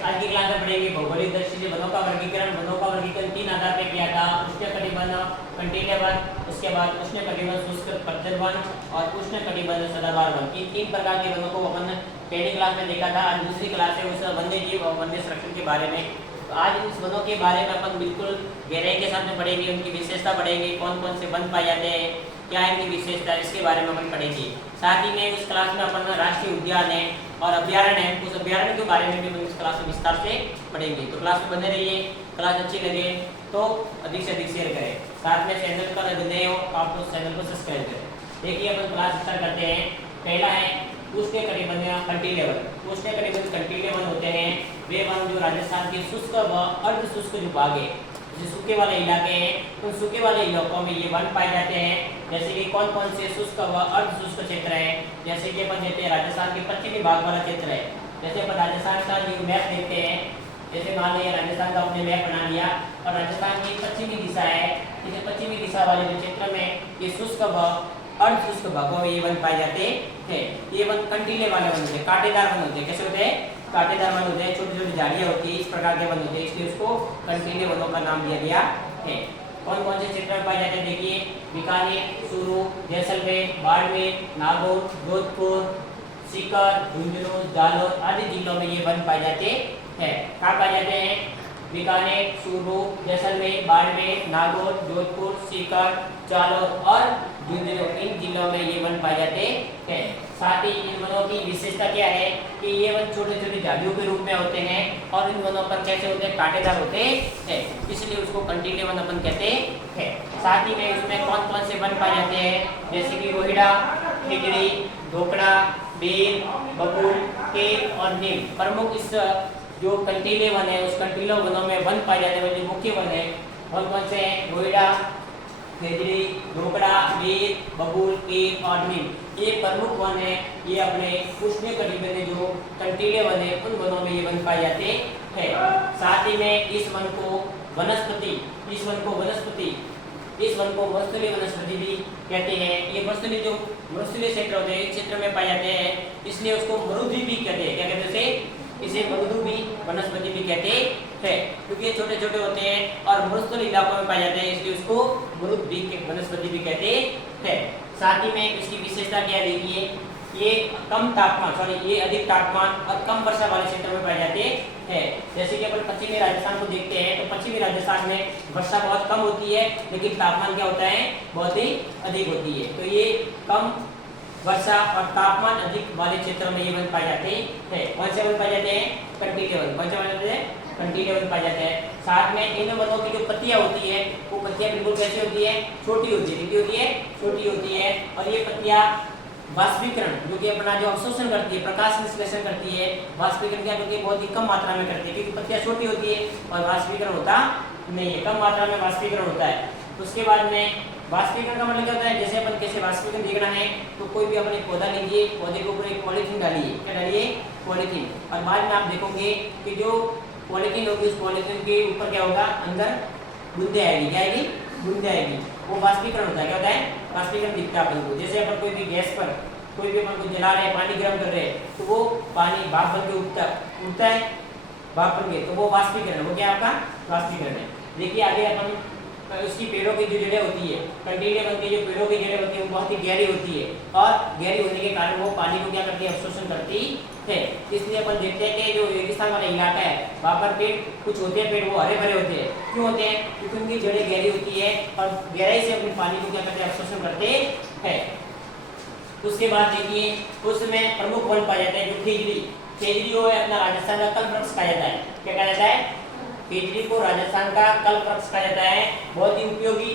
आज की क्लास में पढ़ेंगे भौगोलिक दृष्टि से वनों का वर्गीकरण। वनों का वर्गीकरण 3 आधार पे किया था, उष्णकटिबंध कंटीले, उसके बाद उष्णकटिबंध शुष्क पतझड़ वन और उष्णकटिबंध सदाबहार वन। इन 3 प्रकार के वनों को अपन पहली क्लास में देखा था। आज दूसरी क्लास है उस वन्य जीव और वन्य संरक्षण के बारे में। तो आज इस वनों के बारे में अपन बिल्कुल गहराई के साथ में पढ़ेंगे, उनकी विशेषता पढ़ेंगे, कौन कौन से वन पाए जाते हैं, क्या इनकी विशेषता, इसके बारे में अपन पढ़ेंगे। साथ ही में उस क्लास में अपन राष्ट्रीय उद्यान है और अभ्यारण्य है, उस अभ्यारण्य के बारे में भी अपन इस क्लास में विस्तार से पढ़ेंगे। तो क्लास में बने रहिए। क्लास अच्छी लगे तो अधिक से अधिक शेयर करें। साथ में चैनल पर अगर नए हो तो आप लोग चैनल को सब्सक्राइब करें। देखिए अपन क्लास स्टार्ट करते हैं। पहला है उष्णकटिबंधीय कंटीले वन। उष्णकटिबंधीय कंटीले वन होते हैं वे वन जो राजस्थान के शुष्क व अर्ध शुष्क जो भाग है, जैसे सूखे वाले इलाके हैं, उन सूखे वाले इलाकों में ये वन पाए जाते हैं। जैसे कि कौन कौन से शुष्क व अर्ध शुष्क क्षेत्र है, जैसे कि अपन देखते हैं राजस्थान के पश्चिमी भाग वाला क्षेत्र है। जैसे अपन राजस्थान का जो मैप देखते हैं, जैसे मान लीजिए राजस्थान का अपने मैप बना लिया और राजस्थान की पश्चिमी दिशा है, जैसे पश्चिमी दिशा वाले जो क्षेत्र में ये शुष्क व अर्ध शुष्क भागों में ये वन पाए जाते हैं। ये वन कंटीले वाले वन होते हैं, कांटेदार वन होते हैं। कैसे होते हैं? कांटेदार वन होते हैं, छोटी छोटी झाड़ियां होती है, इस प्रकार के वन होते हैं, इसलिए उसको कंटीले वनों का नाम दिया गया है। कौन कौन से क्षेत्र में पाए जाते हैं? देखिए बीकानेर, चूरू, जैसलमेर, बाड़मेर, नागौर, जोधपुर, सीकर, झुंझुनू, जालौर आदि जिलों में ये वन पाए जाते हैं। कहाँ पाए जाते हैं? बीकानेर, चूरू, जैसलमेर, बाड़मेर, नागौर, जोधपुर, सीकर, जालौर और झुंझुनू, इन जिलों में ये वन पाए जाते हैं। साथ ही इन वनों की विशेषता क्या है कि ये वन छोटे छोटे झाड़ियों के रूप में होते हैं और इन वनों पर कैसे होते हैं? कांटेदार होते हैं, इसलिए उसको कंटीले वन अपन कहते हैं। साथ ही में उसमें कौन कौन से वन पाए जाते हैं? जैसे कि रोहिड़ा, खिजड़ी, ढोकड़ा, बेल, बबूल, केर और नीम। प्रमुख इस जो कंटीले वन है उस कंटीले वनों में वन पाए जाने वाले मुख्य वन है कौन कौन से हैं? रोहिड़ा, खिजड़ी, ढोकड़ा, बेल, बबूल, केर और नीम, ये प्रमुख वन है। ये अपने उष्णकटिबंधीय जो कंटीले वन है उन वनों में ये वन पाए जाते हैं। साथ ही में इस वन को वनस्पति भी कहते हैं। ये मरुस्थलीय जो मरुस्थलीय क्षेत्र होते हैं, इस क्षेत्र में पाए जाते हैं, इसलिए उसको मरुद्वीप भी कहते हैं। क्या कहते हैं इसे? मरुद्वीप वनस्पति भी कहते हैं, क्योंकि ये छोटे छोटे होते हैं और मरुस्थलीय इलाकों में पाए जाते हैं, इसलिए उसको मरुद्वीप वनस्पति भी कहते हैं। साथ ही में इसकी विशेषता क्या देखिए, ये ये अधिक तापमान और कम वर्षा वाले क्षेत्र में पाए जाते हैं। जैसे कि अपन पश्चिमी राजस्थान को देखते हैं तो पश्चिमी राजस्थान में वर्षा बहुत कम होती है, लेकिन तापमान क्या होता है? बहुत ही अधिक होती है। तो ये कम वर्षा और तापमान अधिक वाले क्षेत्र में ये वन पाए जाते हैं। कौन से वन पाए जाते हैं? कंटीले वन। कौन से वन पाए जाते हैं? कंटीले वन पाए जाते हैं। साथ में इन वनों की जो पत्तियां होती है वो पत्तियां बिल्कुल कैसी होती है? छोटी होती है। कितनी होती है? छोटी होती है। और ये पत्तियां वाष्पीकरण जो कि अपना जो अवशोषण करती है, प्रकाश संश्लेषण करती है, वाष्पीकरण क्या करती है? बहुत ही कम मात्रा में करती है, क्योंकि पत्तियां छोटी होती है और वाष्पीकरण होता नहीं है, कम मात्रा में वाष्पीकरण होता है। उसके बाद में वाष्पीकरण का मतलब क्या होता है? जैसे अपन कैसे वाष्पीकरण देखना है तो कोई भी अपने पौधा लीजिए, पौधे के ऊपर एक पॉलीथीन डालिए। क्या डालिए? पॉलीथीन। और बाद में आप देखोगे कि जो पॉलीथीन होगी उस पॉलीथीन के ऊपर क्या होगा? अंदर बूंदे आएगी। क्या आएगी? बूंदे आएगी। वो वाष्पीकरण होता है। क्या होता है? वाष्पीकरण दिखता है अपन को। जैसे अपन कोई भी गैस पर कोई भी अपन को जला रहे हैं, पानी गर्म कर रहे हैं, तो वो पानी भाप बन के उठता है, भाप बन के, तो वो वाष्पीकरण। वो क्या आपका? वाष्पीकरण है। देखिए आगे अपन उसकी पेड़ों की जो जड़ें होती है, कंटीले वन की जो पेड़ों की जड़ें होती है वो बहुत ही गहरी होती है और गहरी होने के कारण वो पानी को क्या करती है? अवशोषण करती है। इसलिए अपन देखते हैं कि जो रेगिस्तान वाला इलाका है वहाँ पर पेड़ कुछ होते हैं, पेड़ वो हरे भरे होते हैं। क्यों होते हैं? क्योंकि उनकी जड़ें गहरी होती है और गहराई से अपने पानी को क्या करते हैं? अवशोषण करते हैं। उसके बाद देखिए उसमें प्रमुख वन पाया जाता है जो खिजड़ी वो है अपना राजस्थान का कल्पवृक्ष कहा जाता है। क्या कहा जाता है? खिजड़ी को राजस्थान का कल्पवृक्ष कहा जाता है। बहुत ही उपयोगी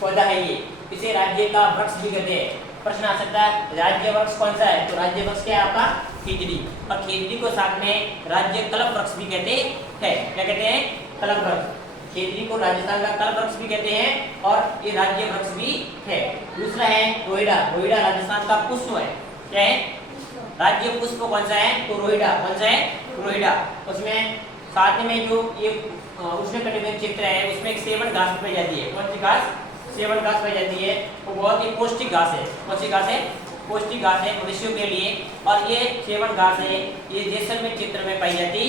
पौधा है ये, इसे राज्य का वृक्ष भी कहते हैं। प्रश्न आ सकता है राज्य वृक्ष कौन सा है? तो राज्य वृक्ष क्या है आपका? खिजड़ी। और खिजड़ी को साथ में राज्य कल्पवृक्ष भी कहते हैं। क्या कहते हैं? कल्पवृक्ष। खिजड़ी को राजस्थान का कल्पवृक्ष भी कहते हैं और ये राज्य वृक्ष भी है। दूसरा है रोहिड़ा। रोहिड़ा राजस्थान का पुष्प है। क्या है? राज्य पुष्प कौन सा है? तो रोहिड़ा। कौन सा है? रोहिड़ा। उसमें साथ में जो ये उष्णकटिबंधीय क्षेत्र है उसमें एक सेवन घास पाई जाती है। कौन सी घास? सेवन घास पाई जाती है। वो बहुत ही पौष्टिक घास है। कौन सी घास है? पौष्टिक घास है मनुष्यों के लिए। और ये सेवन घास है, ये जैसलमेर क्षेत्र में पाई जाती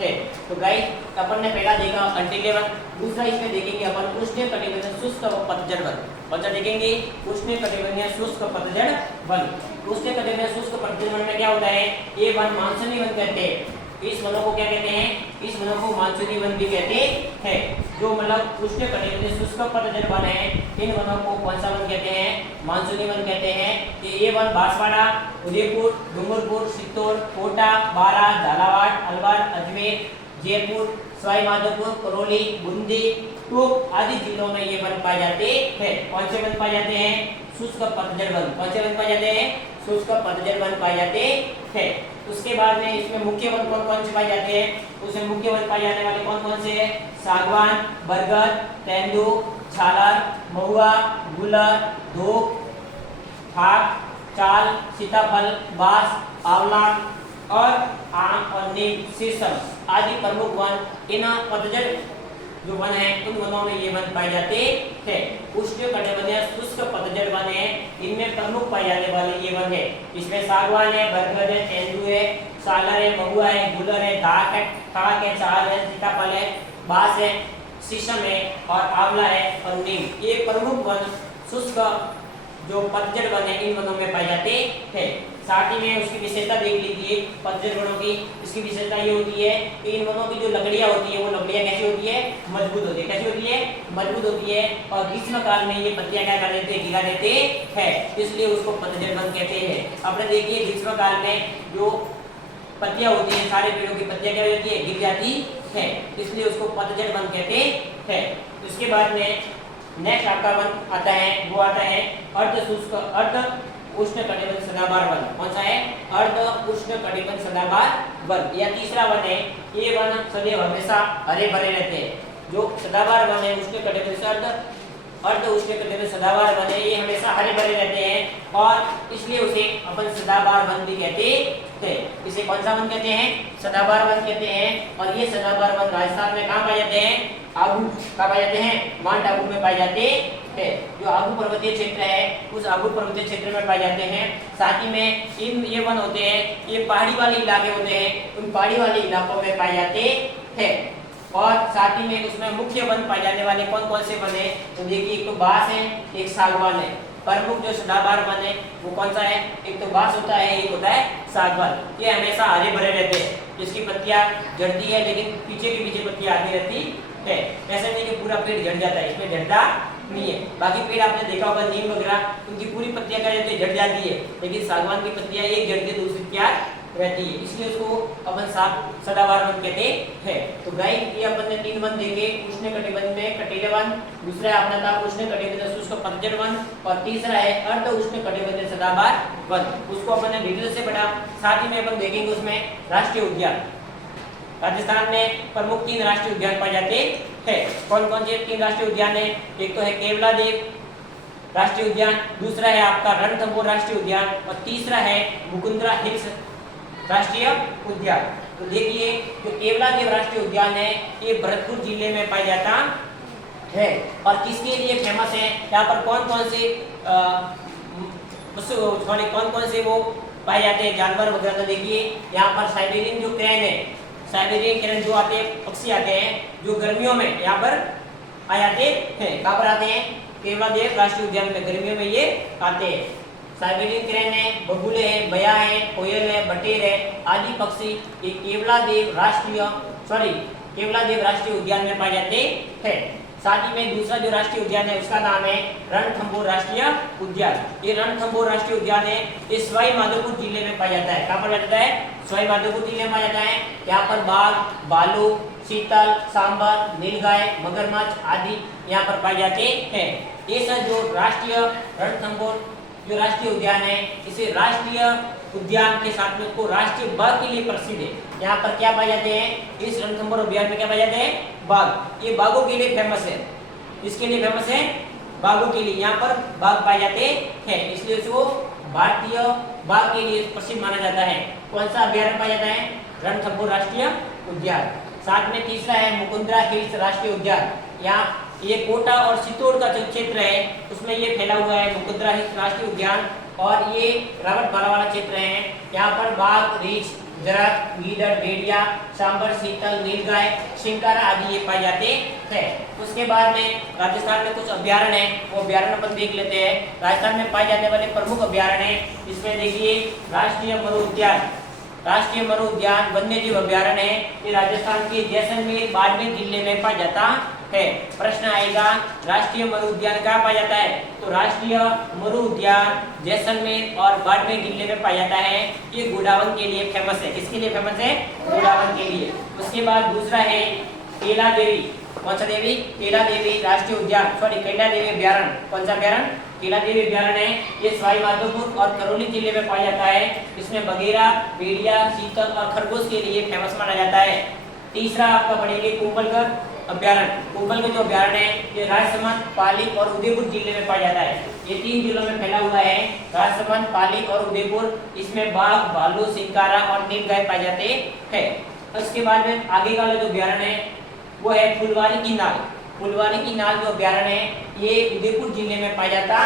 है। तो गाइस अपन ने पहला देखा कंटिन्यू वन, दूसरा इसमें देखेंगे अपन उष्णकटिबंधीय शुष्क व पतझड़ वन। बच्चा देखेंगे उष्णकटिबंधीय शुष्क पतझड़ वन। उष्णकटिबंधीय शुष्क पतझड़ वन में क्या होता है, ये वन मानसूनी वन कहते हैं। इस वनों को क्या कहते हैं, इस वनों को मानसूनी वन भी कहते हैं। जो मतलब उष्णकटिबंधीय शुष्क पतझड़ वन है, इन वनों को कौन सा वन कहते हैं, मानसूनी वन कहते हैं। ये वन बांसवाड़ा, उदयपुर, डूंगरपुर, चित्तौड़, कोटा, बारा, झालावाड़, अलवर, अजमेर, जयपुर, सवाई माधोपुर, करौली, बूंदी, टोंक आदि जिलों में ये वन पाए जाते हैं। कौन से वन पाए जाते हैं, शुष्क पतझड़ वन। कौन से वन पाए जाते हैं, शुष्क पतझड़ वन पाए जाते हैं। उसके बाद में इसमें मुख्य वन कौन कौन से पाए जाते हैं, उसमें मुख्य वन पाए जाने वाले कौन कौन से हैं, सागवान, बरगद, तेंदू, झालर, महुआ, गुलर, धोक, खाक, चाल, सीताफल, बांस, आंवला और आम और नीम, शीशम आदि प्रमुख वन इन पतझड़ जो वन है उन वनों में ये वन पाए जाते हैं। उष्णकटिबंधीय शुष्क पतझड़ वन है, इनमें प्रमुख पाए जाने वाले ये वन है। इसमें सागवान है, बरगद है, तेंदू है, सालर है, महुआ है, गुलर है, धाक है, खाक है, चाल है, सीताफल है, बांस है, शीशम है और आंवला है और नीम। ये प्रमुख वन शुष्क जो पतझड़ वन है इन वनों में पाए जाते हैं। साथ ही में उसकी विशेषता देख लीजिए पतझड़ वनों की। इसकी विशेषता ये होती है कि इन वनों की जो लकड़ियां होती है वो लकड़ियां कैसी होती है, मजबूत होती है। कैसी होती है, मजबूत होती है। और ग्रीष्म काल में ये पत्तियां क्या कर देते हैं, गिरा देते हैं, इसलिए उसको पतझड़ वन कहते हैं। आपने देखिए ग्रीष्म काल में जो पत्तियां होती है, सारे पेड़ों की पत्तियां क्या होती है, गिर जाती है, इसलिए उसको पतझड़ वन कहते हैं। उसके बाद में नेक्स्ट आपका वन आता है, वो आता है अर्ध शुष्क अर्ध उष्णकटिबंधीय सदाबहार वन। कौन सा है, अर्ध उष्णकटिबंधीय सदाबहार वन। या तीसरा वन है, ये वन सदैव हमेशा हरे भरे रहते हैं। जो सदाबहार वन है उष्णकटिबंधीय अर्ध उष्णकटिबंधीय सदाबहार वन है, ये हमेशा हरे भरे रहते हैं और इसलिए उसे अपन सदाबहार वन भी कहते हैं। इसे कौन सा वन कहते हैं, सदाबहार वन कहते हैं। और ये सदाबहार वन राजस्थान में कहाँ पाए जाते हैं, आबू कहाँ पाए जाते हैं, माउंट आबू में पाए जाते हैं। जो आबू पर्वतीय क्षेत्र है उस आबू पर्वतीय क्षेत्र में पाए जाते हैं। साथ ही में इन ये वन होते हैं, ये पहाड़ी वाले इलाके होते हैं, उन पहाड़ी वाले इलाकों में पाए जाते हैं। और साथ ही में उसमें मुख्य वन पाए जाने वाले कौन कौन से वन है, तो देखिए एक तो बांस है, एक सागवान है। प्रमुख जो सदाबहार वन है वो कौन सा है, एक तो बांस होता है, एक होता है सागवान। ये हमेशा हरे भरे रहते हैं, इसकी पत्तियां झड़ती है लेकिन पीछे के पीछे पत्तियां आती रहती है। ऐसा नहीं कि पूरा पेड़ झड़ जाता है, इसमें झड़ता नहीं है। बाकी पेड़ आपने देखा होगा नीम वगैरह, उनकी पूरी पत्तियां क्या रहती है, झड़ जाती है, लेकिन सागवान की पत्तियां एक झड़ती है दूसरी क्या रहती है, इसलिए उसको अपन सदाबहार वन कहते हैं। तो गाइस ये अपन ने तीन वन देखे, उष्णकटिबंधीय में कटिबंधीय वन, दूसरा अपना था उष्णकटिबंधीय शुष्क पतझड़ वन और तीसरा है अर्ध उष्णकटिबंधीय सदाबहार वन। उसको अपन ने डिटेल से पढ़ा। साथ ही में अपन देखेंगे उसमें राष्ट्रीय उद्यान। राजस्थान में प्रमुख 3 राष्ट्रीय उद्यान पाए जाते हैं। कौन कौन से 3 राष्ट्रीय उद्यान है, एक तो है केवलादेव राष्ट्रीय उद्यान, दूसरा है आपका रणथंभौर राष्ट्रीय उद्यान और तीसरा है मुकुंदरा हिल्स राष्ट्रीय उद्यान। तो देखिए जो केवलादेव राष्ट्रीय उद्यान है ये भरतपुर जिले में पाया जाता है। और किसके लिए फेमस है, यहाँ पर कौन कौन से वो पाए जाते हैं जानवर वगैरह। तो देखिए यहाँ पर साइबेरियन जो क्रेन है, साइबेरियन क्रेन जो आते हैं, पक्षी आते हैं जो गर्मियों में यहाँ पर आ जाते हैं। कहाँ पर आते हैं, केवलादेव राष्ट्रीय उद्यान में गर्मियों में ये आते हैं। साइबेरियन क्रेन है, बगुले है, बया है, कोयल है, बटेर है आदि पक्षी ये केवलादेव राष्ट्रीय उद्यान में पाए जाते हैं। साथ ही में दूसरा जो राष्ट्रीय उद्यान है उसका नाम है रणथंभौर राष्ट्रीय उद्यान। ये रणथंभौर राष्ट्रीय उद्यान है, ये सवाई माधोपुर जिले में पाया जाता है। कहाँ पर पाया जाता है, सवाई माधोपुर जिले में पाया जाता है। यहाँ पर बाघ, भालू, चीतल, सांबर, नीलगाय, मगरमच्छ आदि यहाँ पर पाए जाते हैं। ये सब जो राष्ट्रीय रणथंभौर जो राष्ट्रीय उद्यान है, इसे राष्ट्रीय उद्यान के साथ में उसको राष्ट्रीय बाघ के लिए प्रसिद्ध है। यहाँ पर क्या पाए जाते हैं, इस रणथंभौर उद्यान में क्या पाए जाते हैं, बाघ। ये बाघों के लिए फेमस है। इसके लिए फेमस है, बाघों के लिए यहाँ पर बाघ पाए जाते हैं, इसलिए उसको भारतीय बाघ के लिए प्रसिद्ध माना जाता है। कौन सा अभ्यारण्य पाया जाता है, रणथंभौर राष्ट्रीय उद्यान। साथ में तीसरा है मुकुंदरा हिल्स राष्ट्रीय उद्यान। यहाँ ये कोटा और चित्तौड़ का जो क्षेत्र है उसमें ये फैला हुआ है मुकुंदरा हिल्स राष्ट्रीय उद्यान। और ये रावतबाड़ा वाला क्षेत्र है, यहाँ पर बाघ, रीछ जरक, गीदड़, भेड़िया, सांबर, चीतल, नीलगाय, शिंकारा आदि ये पाए जाते हैं। उसके बाद में राजस्थान में कुछ अभ्यारण्य है, वो अभ्यारण्य अपन देख लेते हैं। राजस्थान में पाए जाने वाले प्रमुख अभ्यारण्य इसमें देखिए राष्ट्रीय मरु उद्यान, राष्ट्रीय मरु उद्यान वन्य जीव अभ्यारण्य है। ये राजस्थान के जैसलमेर बाड़मेर जिले में पाया जाता है। प्रश्न आएगा राष्ट्रीय मरु उद्यान कहाँ पाया जाता है, तो राष्ट्रीय मरु उद्यान जैसलमेर और बाड़मेर जिले में पाया जाता है। ये गुड़ावन के लिए फेमस है। किसके लिए फेमस है, गुड़ावन के लिए। उसके बाद दूसरा है कैला देवी, कौन सा देवी, कैला देवी राष्ट्रीय उद्यान, सॉरी कैला देवी अभ्यारण्य, कौन सा अभ्यारण्य, कैला देवी अभ्यारण्य है। ये सवाई माधोपुर और करौली जिले में पाया जाता है। इसमें बगेरा, भेड़िया, चीतल और खरगोश के लिए फेमस माना जाता है। तीसरा आपका पढ़ेंगे कुंभलगढ़ अभ्यारण्य। कुंभलगढ़ जो अभ्यारण्य है ये राजसमंद, पाली और उदयपुर जिले में पाया जाता है। ये 3 जिलों में फैला हुआ है, राजसमंद, पाली और उदयपुर। इसमें बाघ, भालू, शिंकारा और नीलगाय पाए जाते हैं। उसके बाद में आगे वाला जो अभ्यारण्य है वो है फुलवारी की नाल। फुलवारी की नाल जो अभ्यारण्य है ये उदयपुर जिले में पाया जाता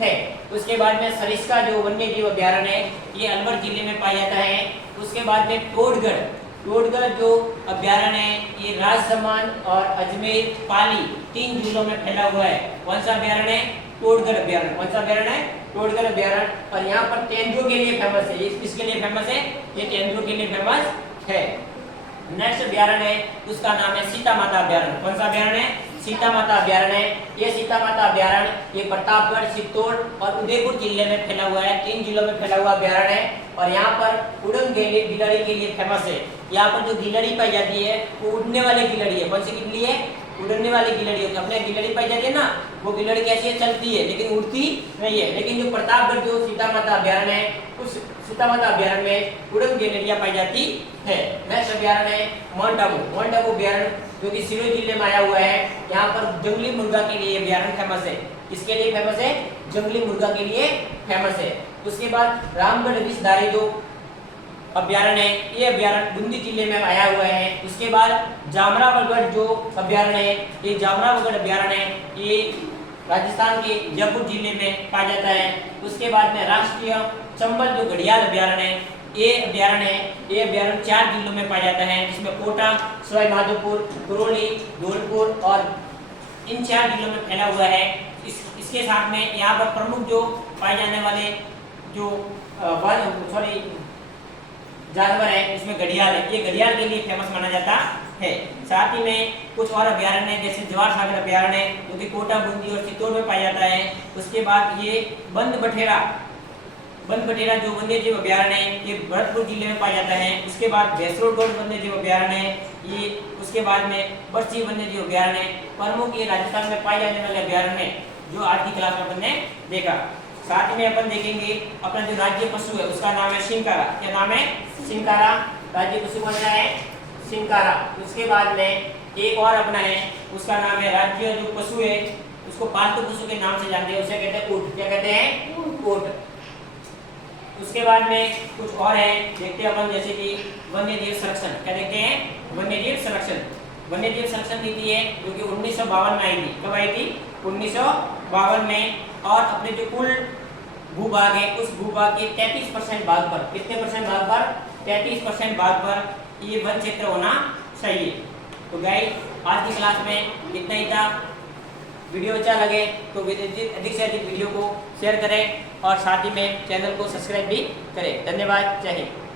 है। उसके बाद में सरिस्का जो वन्य जीव अभ्यारण्य है ये अलवर जिले में पाया जाता है। उसके बाद में टोडगढ़, टोडगढ़ जो अभ्यारण्य है ये राजसमंद और अजमेर, पाली 3 जिलों में फैला हुआ है। कौन सा अभ्यारण्य है, टोडगढ़ अभ्यारण्य। कौन सा अभ्यारण्य है, टोडगढ़ अभ्यारण्य। और यहाँ पर तेंदुओं के लिए फेमस है। किसके लिए फेमस है, ये तेंदुओं के लिए फेमस है। नेक्स्ट अभ्यारण्य है उसका नाम है सीता माता अभ्यारण्य। कौन सा अभ्यारण्य है, सीता माता अभ्यारण्य है। ये सीता माता अभ्यारण्य ये प्रतापगढ़, चित्तौड़ और उदयपुर जिले में फैला हुआ है। 3 जिलों में फैला हुआ अभ्यारण्य है। और यहाँ पर उड़न गिलहरी के लिए फेमस है। यहाँ पर जो गिलहरी पाई जाती है वो उड़ने वाली गिलहरी है। कौन सी गिलहरी है, उड़ने वाली गिलहरी है। अपने गिलहरी पाई जाती है ना, वो गिलहरी कैसी है, चलती है लेकिन उड़ती नहीं है। लेकिन जो प्रतापगढ़ जो सीता माता अभ्यारण्य है उस सीता माता अभ्यारण्य में उड़न गिलहरियां पाई जाती है। नेक्स्ट अभ्यारण्य है माउंट आबू। माउंट आबू अभ्यारण्य जो कि सिरोही जिले में आया हुआ है। यहाँ पर जंगली मुर्गा के लिए अभ्यारण्य फेमस है। किसके लिए फेमस है, जंगली मुर्गा के लिए फेमस है। उसके बाद रामगढ़ विषधारी जो अभ्यारण्य है ये अभ्यारण्य बूंदी जिले में आया हुआ है। उसके बाद जामरावगढ़ जो अभ्यारण्य है ये जामरावगढ़ अभ्यारण्य है, ये राजस्थान के जयपुर जिले में पाया जाता है। उसके बाद में राष्ट्रीय चंबल जो घड़ियाल अभ्यारण्य है ये अभ्यारण्य है। ये अभ्यारण्य 4 जिलों में पाया जाता है, जिसमें कोटा, सवाई माधोपुर, करौली, धौलपुर और इन 4 जिलों में फैला हुआ है। इसके साथ में यहाँ पर प्रमुख जो पाए जाने वाले जो जानवर है इसमें घड़ियाल है। ये घड़ियाल के लिए फेमस माना जाता है। साथ ही में कुछ और अभ्यारण्य जैसे जवाहर सागर अभ्यारण्य जो कि कोटा, बूंदी और चित्तौड़ में पाया जाता है। उसके बाद ये बंद बठेरा जो वन्य जीव अभ्यारण्य है ये भरतपुर जिले में पाया जाता है। उसके बाद भैंसरोड वन्य जीव अभ्यारण्य है ये। उसके बाद में बरसी वन्य जीव अभ्यारण्य प्रमुख ये राजस्थान में पाए जाने वाले अभ्यारण्य जो आज की क्लास में अपन ने देखा। साथ में अपन देखेंगे अपना जो राज्य पशु है उसका नाम है शिंकारा। क्या नाम है, शिंकारा। राज्य पशु कौन सा है, शिंकारा। उसके बाद में एक और अपना है उसका नाम है राज्य जो पशु है उसको पालतू पशु के नाम से जानते हैं, उसे कहते हैं ऊंट। क्या कहते हैं, ऊंट। उसके बाद में कुछ और है देखते हैं अपन, जैसे कि वन्य जीव संरक्षण। क्या देखते हैं, वन्य जीव संरक्षण। वन्य जीव संरक्षण नीति है जो कि 1952 में आई थी। कब आई थी, 1952 में। और अपने जो कुल भूभाग है उस भूभाग के 33% भाग पर, कितने परसेंट भाग पर, 33% भाग पर ये वन क्षेत्र होना चाहिए। तो गाइस आज की क्लास में इतना ही था। वीडियो अच्छा लगे तो अधिक से अधिक वीडियो को शेयर करें और साथ ही में चैनल को सब्सक्राइब भी करें। धन्यवाद, जय हिंद।